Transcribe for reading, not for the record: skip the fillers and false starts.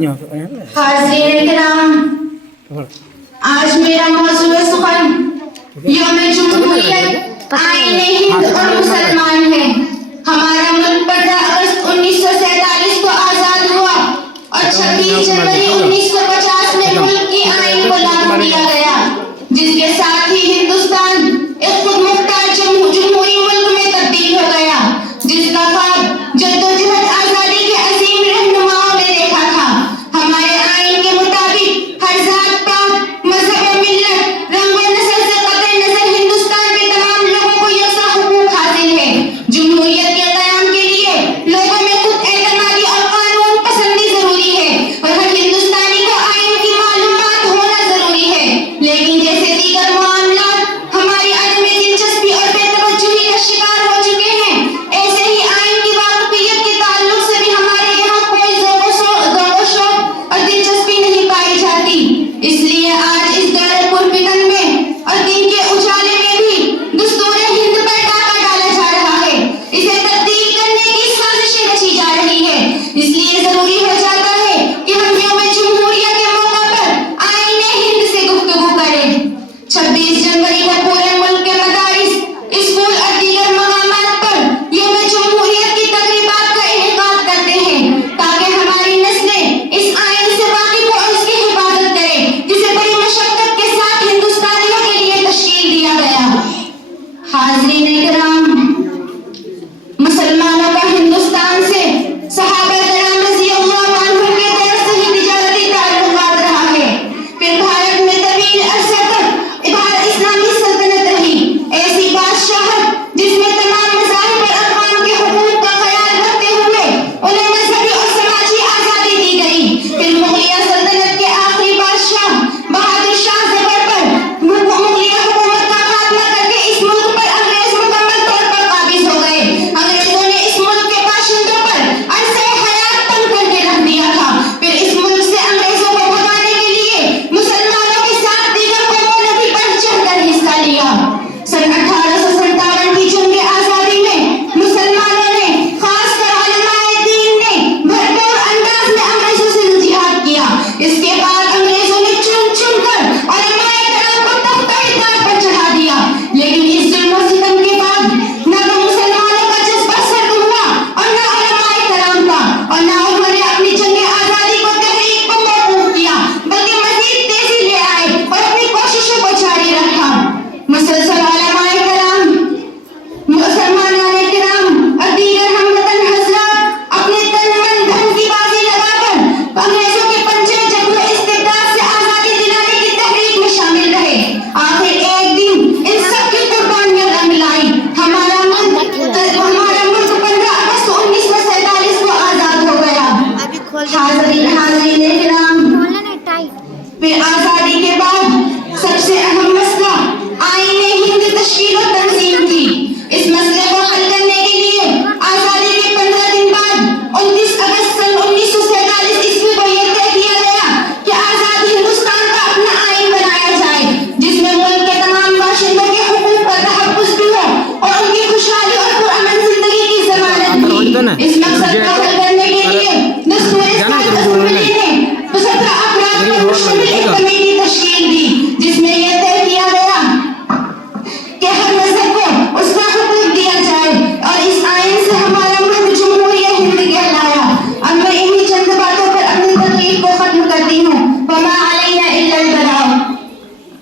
حاضرین کرام، آج میرا موضوع سخن یوم جمہوریت آئین ہند اور مسلمان ہے۔ ہمارا ملک 15 اگست 1947 کو آزاد ہوا اور 26 جنوری 1950 میں ملک کی آئین کو لاگو کیا گیا، جس کے ساتھ ہی ہندوستان ایک خود مختار جمہوری ملک میں تبدیل ہو گیا، جس کا خواب جدوجہد آزادی کے عظیم رہنماؤں نے دیکھا تھا۔ ہمارے آئین کے مطابق ہر ذات پات، مذہب و ملت، رنگ و نسل سے قطع نظر ہندوستان کے تمام لوگوں کو یکساں حقوق حاصل ہے۔ جمہوریت کے قیام کے لیے لوگوں میں خود اعتمادی اور قانون پسندی ضروری ہے، اور ہر ہندوستانی کو آئین کی معلومات ہونا ضروری ہے۔ لیکن جیسے دیگر معاملات ہماری عدم دلچسپی اور بے توجہی کا شکار ہو چکے ہیں، ایسے ہی آئین کی واقفیت کے تعلق سے بھی ہمارے یہاں کوئی ذوق و شوق اور دلچسپی نہیں پائی جاتی۔ اس لیے آج اس دور پرفتن میں اور دن کے اجالے میں بھی دستور ہند پر ڈاکہ ڈالا جا رہا ہے، اسے تبدیل کرنے کی سازشیں رچی جا رہی ہے۔ اس لیے ضروری ہو جاتا ہے کہ ہم یوم جمہوریہ کے موقع پر آئین ہند سے گفتگو کریں۔ 26 جنوری کو پورے ملک کے مدارس، اسکول اور دیگر مقامات پر یوم جمہوریت کی تقریبات کا انعقاد کرتے ہیں، تاکہ ہماری نسلیں اس آئین سے واقف ہو اور اس کی حفاظت کریں، جسے بڑی مشقت کے ساتھ ہندوستانیوں کے لیے تشکیل دیا گیا۔ حاضرین کرام، مسلمانوں کا ہندوستان سے صحابہ کرام رضی اللہ عنہم کے دور سے ہی تجارتی تعلقات رہا ہے۔ پھر بھارت میں طویل عرصے تک اسلامی سلطنت رہی، ایسی بادشاہت جس میں تمام مذاہب اور اقوام کے حقوق کا خیال رکھتے ہوئے انہیں مذہبی اور سماجی آزادی دی گئی۔ پھر مغلیہ سلطنت کے آخری بادشاہ بہادر شاہ ظفر پر مغلیہ حکومت کا خاتمہ کر کے اس ملک پر انگریز مکمل طور پر قابض ہو گئے۔ انگریزوں نے اس ملک کے باشندوں پر عرصہ حیات تنگ کر کے رکھ دیا تھا۔ پھر اس ملک سے انگریزوں کو بھگانے کے لیے مسلمانوں کے ساتھ دیگر قوموں نے بھی بڑھ چڑھ کر حصہ لیا۔ سن 1857 کی جنگ آزادی میں مسلمانوں نے، خاص کر علماء دین نے، بھرپور انداز میں انگریزوں سے جہاد کیا۔ اس کے بعد انگریزوں نے چن چن کر علماء کرام کو تختہ اقتدار پر چڑھا دیا، لیکن اس ظلم و ستم کے بعد نہ تو مسلمانوں کا جذبہ سرد ہوا اور نہ علماء کرام کا، اور نہ انہوں نے اپنی جنگ آزادی کو تحریک کو موقوف کیا، بلکہ مزید تیزی لے آئے اور اپنی کوششوں کو جاری رکھا۔